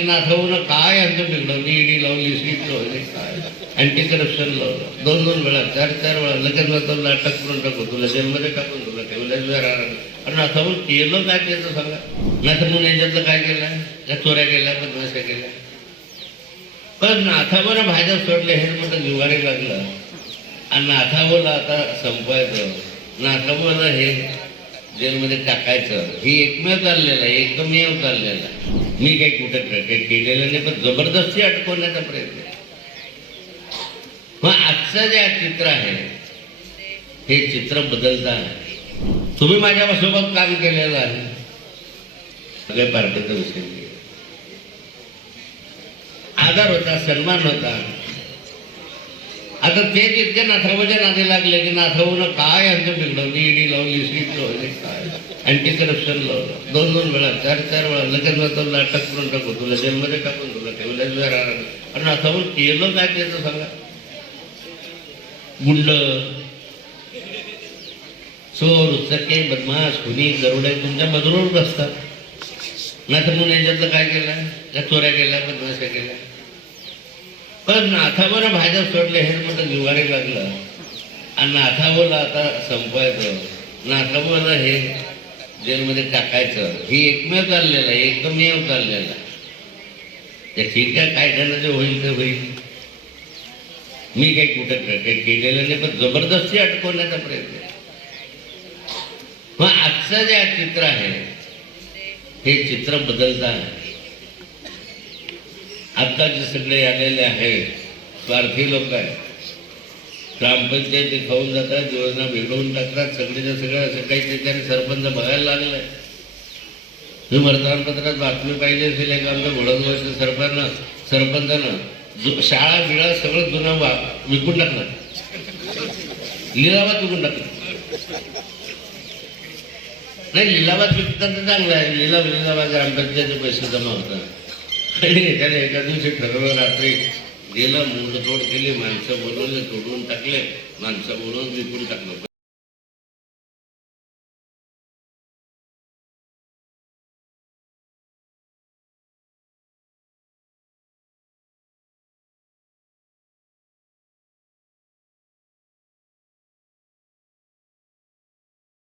नाथवून काय यांचं मी ईडी लावली सीट लावली काय? अँटी करप्शन लावलं दोन दोन वेळा चार चार वेळा लगेच तुला अटक करून टाकू तुला जेलमध्ये टाकून तुला ठेवलं आणि नाथावून केलं काय त्याचं सांगा? नाथावून याच्यातलं काय केलं? त्या चोऱ्या केल्या बदमाशा केल्या. पण नाथावर भाज्या सोडले हे मोठं जिवारी लागलं. आणि नाथावला आता संपवायचं. नाथावला हे जेलमध्ये टाकायचं ही एकमेव चाललेलं आहे एकमेव चाललेलं आहे मी काही कुठे काही केलेलं नाही पण जबरदस्ती अटकवण्याचा प्रयत्न आहे. मग आजचं जे चित्र आहे हे चित्र बदलतं आहे तुम्ही माझ्यासोबत काम केलेलं आहे सगळ्या पार्टीचा विषय नाही. आदर होता सन्मान होता आता ते तितके नाथावच्या नादी लागले की नाथावून काय यांचं बिघडवली? ईडी लावली सीट लावली काय अँटी करप्शन लावलं दोन दोन वेळा चार चार वेळा. लगेच तुला अटक करून टाकू तुला जेलमध्ये टाकून तुला ठेवलं आणि नाथावून केलं काय त्याचं सांगा? गुंड. चोर उचके बदमाश खुनी गरुडे तुमच्या मधुरच बसतात नाथ म्हणून याच्यातलं काय केलं? त्या चोऱ्या केल्या बदमाशा केल्या? पण नाथावर भाज्या सोडले हे मला जिवारी लागलं. आणि नाथावला आता संपवायचं. नाथावला हे जेलमध्ये टाकायचं. ही एकमेव चाललेलं आहे एकमेव चाललेलं आहे. ते ठीक आहे काय झालं जे होईल ते होईल. मी काही कुठं काही केलेलं नाही पण जबरदस्ती अटकवण्याचा प्रयत्न मग आजचं जे चित्र आहे हे चित्र बदलता आहे. आता जे सगळे आलेले आहेत. स्वार्थी लोक आहेत. ग्रामपंचायती खाऊन जातात योजना बिघडवून टाकतात सगळेच्या सगळं असं काही ठिकाणी सरपंच बघायला लागलाय मी वर्तमानपत्रात बातमी पाहिली असेल एक आमच्या घोडदवरच्या सरपंच सरपंचानं शाळा बिळा सगळं जुना वा विकून टाकलं. लिलावात विकून टाकलं. नाही लिलावात विकताना तर चांगलं आहे. लिलाव लिलावात ग्रामपंचायतीचे पैसे जमा होतात. आणि एखाद्या एका दिवशी ठरवलं रात्री. गेलं मुंडतोड केली माणसं बोलवले तोडून टाकले. माणसं बोलवून विकून टाकलं.